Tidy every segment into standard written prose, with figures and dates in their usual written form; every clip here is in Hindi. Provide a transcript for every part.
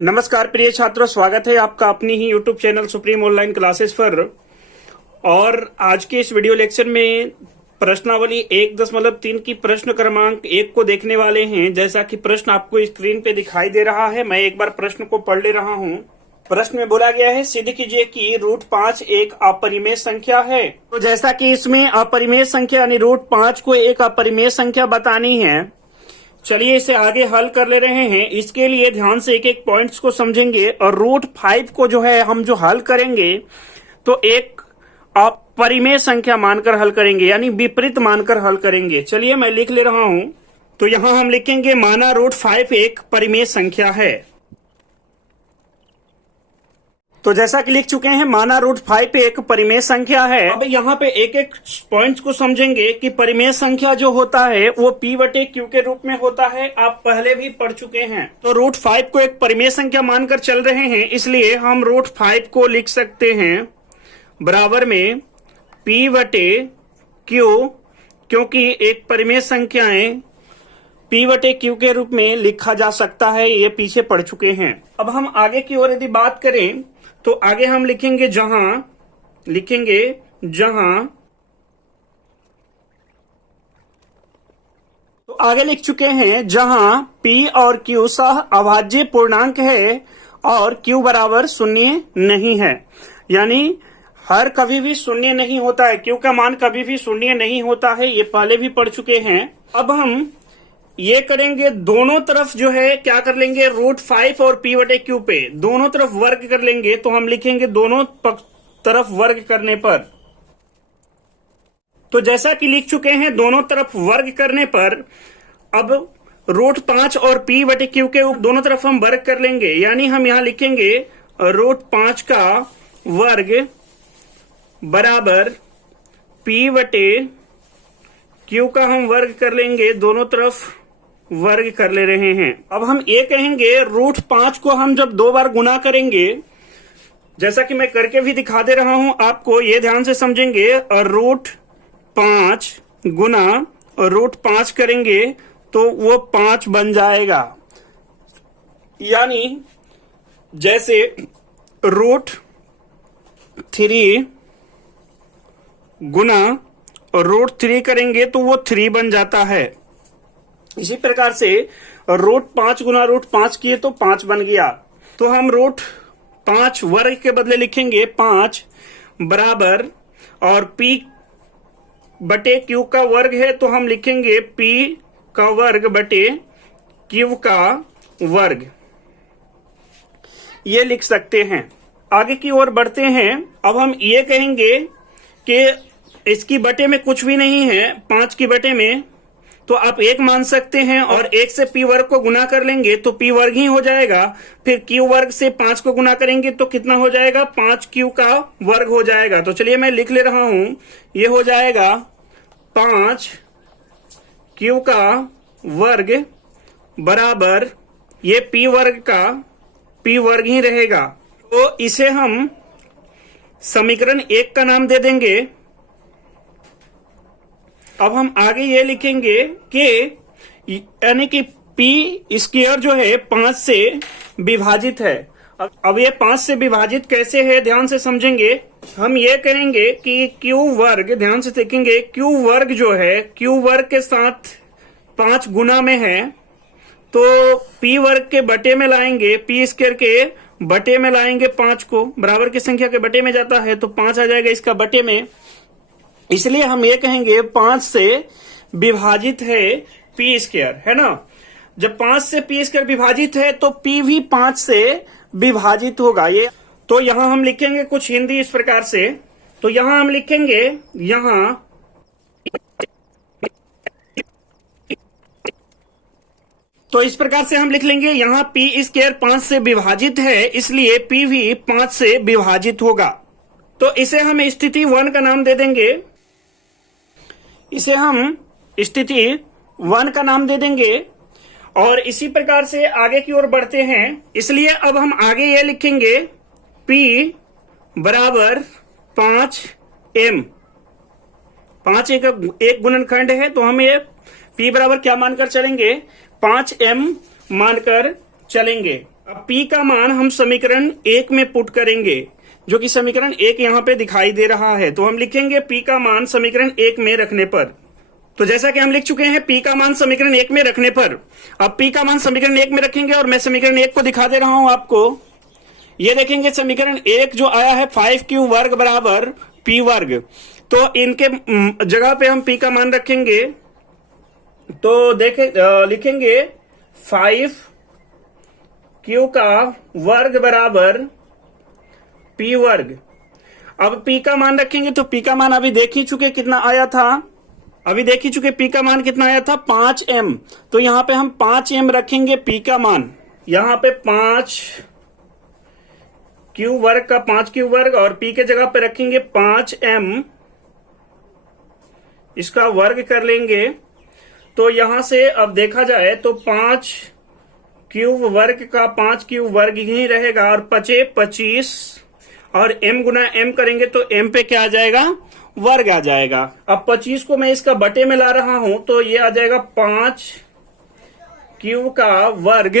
नमस्कार प्रिय छात्रों, स्वागत है आपका अपनी ही YouTube channel Supreme Online Classes पर। और आज के इस वीडियो लेक्चर में प्रश्नावली 1.3 की प्रश्न क्रमांक 1 को देखने वाले हैं। जैसा कि प्रश्न आपको स्क्रीन पे दिखाई दे रहा है, मैं एक बार प्रश्न को पढ़ ले रहा हूँ। प्रश्न में बोला गया है, सिद्ध कीजिए कि √5 एक अपरिमेय संख्या है। तो जैसा कि इसमें अपरिमेय संख्या यानी √5 को एक अपरिमेय संख्या बतानी है, चलिए इसे आगे हल कर ले रहे हैं। इसके लिए ध्यान से एक एक पॉइंट्स को समझेंगे और √5 को जो है हम जो हल करेंगे तो एक अपरिमेय संख्या मानकर हल करेंगे, यानी विपरीत मानकर हल करेंगे। चलिए मैं लिख ले रहा हूं। तो यहां हम लिखेंगे माना √5 एक परिमेय संख्या है। तो जैसा कि लिख चुके हैं, माना √5 एक परिमेय संख्या है। अब यहाँ पे एक एक पॉइंट्स को समझेंगे कि परिमेय संख्या जो होता है वो P/Q के रूप में होता है। आप पहले भी पढ़ चुके हैं। तो √5 को एक परिमेय संख्या मानकर चल रहे हैं, इसलिए हम √5 को लिख सकते हैं बराबर में P/Q, क्योंकि एक परिमेय संख्याएं P/Q के रूप में लिखा जा सकता है। ये पीछे पढ़ चुके हैं। अब हम आगे की ओर यदि बात करें तो आगे हम लिखेंगे जहां तो आगे लिख चुके हैं जहां P और Q सह अभाज्य पूर्णांक है और Q बराबर 0 नहीं है। यानी हर कभी भी 0 नहीं होता है, Q का मान कभी भी 0 नहीं होता है। ये पहले भी पढ़ चुके हैं। अब हम ये करेंगे, दोनों तरफ जो है क्या कर लेंगे, √5 और P/Q पे दोनों तरफ वर्ग कर लेंगे। तो हम लिखेंगे दोनों तरफ वर्ग करने पर। तो जैसा कि लिख चुके हैं, दोनों तरफ वर्ग करने पर अब √5 और P/Q के दोनों तरफ हम वर्ग कर लेंगे। यानी हम यहां लिखेंगे √5 का वर्ग बराबर P/Q का हम वर्ग कर लेंगे। दोनों तरफ वर्ग कर ले रहे हैं। अब हम ये कहेंगे √5 को हम जब 2 बार गुना करेंगे, जैसा कि मैं करके भी दिखा दे रहा हूं आपको, ये ध्यान से समझेंगे। और √5 गुना √5 करेंगे तो वो 5 बन जाएगा। यानी जैसे √3 गुना √3 करेंगे तो वो 3 बन जाता है। इसी प्रकार से √5 गुना √5 किए तो 5 बन गया। तो हम √5 वर्ग के बदले लिखेंगे 5 बराबर, और P/Q का वर्ग है तो हम लिखेंगे P का वर्ग बटे Q का वर्ग। ये लिख सकते हैं। आगे की ओर बढ़ते हैं। अब हम ये कहेंगे कि इसकी बटे में कुछ भी नहीं है, 5 की बटे में, तो आप 1 मान सकते हैं। और 1 से P वर्ग को गुना कर लेंगे तो P वर्ग ही हो जाएगा। फिर Q वर्ग से 5 को गुना करेंगे तो कितना हो जाएगा, 5Q का वर्ग हो जाएगा। तो चलिए मैं लिख ले रहा हूं, ये हो जाएगा 5Q का वर्ग बराबर, ये P वर्ग का P वर्ग ही रहेगा। तो इसे हम समीकरण 1 का नाम दे देंगे। अब हम आगे ये लिखेंगे कि यानी कि P² जो है 5 से विभाजित है। अब ये 5 से विभाजित कैसे है, ध्यान से समझेंगे। हम ये कहेंगे कि Q वर्ग, ध्यान से देखेंगे, Q वर्ग जो है Q वर्ग के साथ 5 गुना में है, तो P वर्ग के बटे में लाएंगे, P² के बटे में लाएंगे 5 को, बराबर की संख्या के बटे में जाता है तो 5 आ जाएगा इसका बटे में। इसलिए हम ये कहेंगे 5 से विभाजित है P², है ना। जब 5 से P² विभाजित है तो P भी 5 से विभाजित होगा। ये तो यहां हम लिखेंगे कुछ हिंदी इस प्रकार से। तो यहां हम लिखेंगे, यहां तो इस प्रकार से हम लिख लेंगे, यहां P² 5 से विभाजित है, इसलिए P भी 5 से विभाजित होगा। तो इसे हम स्थिति 1 का नाम दे देंगे। इसे हम स्थिति 1 का नाम दे देंगे। और इसी प्रकार से आगे की ओर बढ़ते हैं। इसलिए अब हम आगे ये लिखेंगे P बराबर 5M। 5 एक गुणनखंड है, तो हम ये P बराबर क्या मानकर चलेंगे, 5M मानकर चलेंगे। अब अब P का मान हम समीकरण 1 में पुट करेंगे, जो कि समीकरण 1 यहाँ पे दिखाई दे रहा है। तो हम लिखेंगे P का मान समीकरण 1 में रखने पर, तो जैसा कि हम लिख चुके हैं P का मान समीकरण 1 में रखने पर, अब P का मान समीकरण 1 में रखेंगे और मैं समीकरण 1 को दिखा दे रहा हूं आपको। ये देखेंगे समीकरण 1 जो आया है 5q वर्ग बराबर p वर्ग, तो इनके जगह पे हम P का मान रखेंगे, तो लिखेंगे 5q का वर्ग बराबर p वर्ग। अब P का मान रखेंगे तो P का मान अभी देख ही चुके कितना आया था, अभी देख ही चुके P का मान कितना आया था 5m, तो यहां पे हम 5m रखेंगे P का मान, यहां पे 5q वर्ग का 5q वर्ग और P के जगह पे रखेंगे 5m, इसका वर्ग कर लेंगे। तो यहां से अब देखा जाए तो 5q वर्ग का 5q वर्ग ही रहेगा और 25 और m गुना m करेंगे तो m पे क्या आ जाएगा, वर्ग आ जाएगा। अब 25 को मैं इसका बटे में ला रहा हूं तो ये आ जाएगा 5q का वर्ग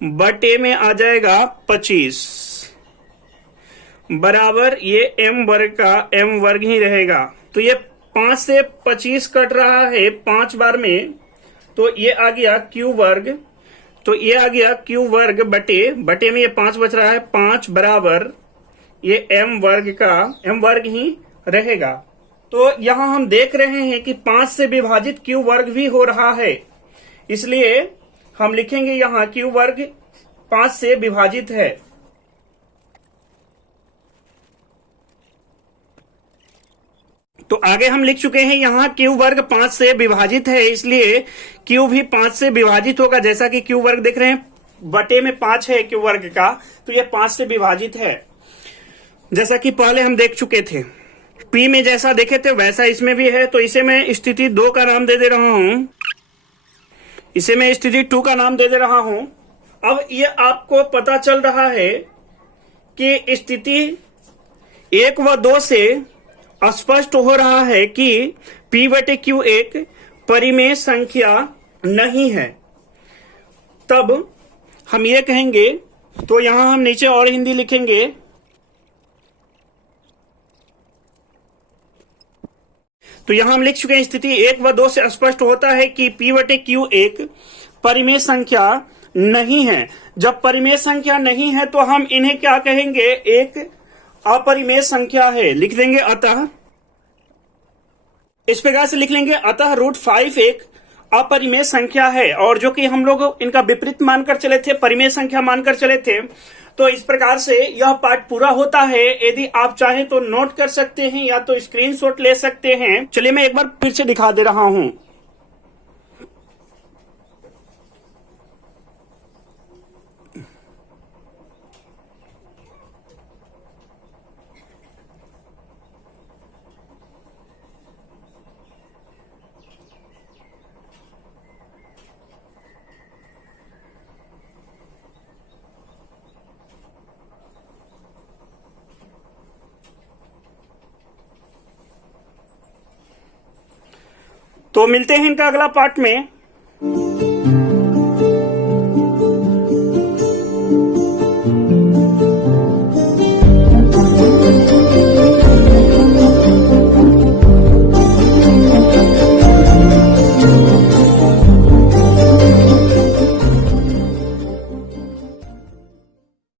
बटे में आ जाएगा 25 बराबर ये m वर्ग का m वर्ग ही रहेगा। तो ये 5 से 25 कट रहा है 5 बार में, तो ये आ गया q वर्ग, तो ये आ गया q वर्ग बटे में ये 5 बच रहा है 5 बराबर ये m वर्ग का m वर्ग ही रहेगा। तो यहां हम देख रहे हैं कि 5 से विभाजित q वर्ग भी हो रहा है, इसलिए हम लिखेंगे यहां q वर्ग 5 से विभाजित है। तो आगे हम लिख चुके हैं यहां q वर्ग 5 से विभाजित है, इसलिए q भी 5 से विभाजित होगा। जैसा कि q वर्ग देख रहे हैं बटे में 5 है q वर्ग का, तो यह 5 से विभाजित है, जैसा कि पहले हम देख चुके थे। P में जैसा देखे थे वैसा इसमें भी है, तो इसे मैं स्थिति 2 का नाम दे दे रहा हूं, इसे मैं स्थिति 2 का नाम दे दे रहा हूं। अब ये आपको पता चल रहा है कि स्थिति 1 व 2 से स्पष्ट हो रहा है कि P बटे Q एक परिमेय संख्या नहीं है। तब हम ये कहेंगे, तो यहां हम नीचे और हिंदी लिखेंगे, तो यहां हम लिख चुके हैं स्थिति 1 व 2 से स्पष्ट होता है कि P बटे Q एक परिमेय संख्या नहीं है। जब परिमेय संख्या नहीं है तो हम इन्हें क्या कहेंगे, एक अपरिमेय संख्या है, लिख देंगे अतः, इस प्रकार से लिख लेंगे अतः √5 एक अपरिमेय संख्या है। और जो कि हम लोग इनका विपरीत मानकर चले थे, परिमेय संख्या मानकर चले थे। तो इस प्रकार से यह पाठ पूरा होता है। यदि आप चाहें तो नोट कर सकते हैं या तो स्क्रीनशॉट ले सकते हैं। चलिए मैं एक बार फिर से दिखा दे रहा हूं। तो मिलते हैं इनका अगला पार्ट में।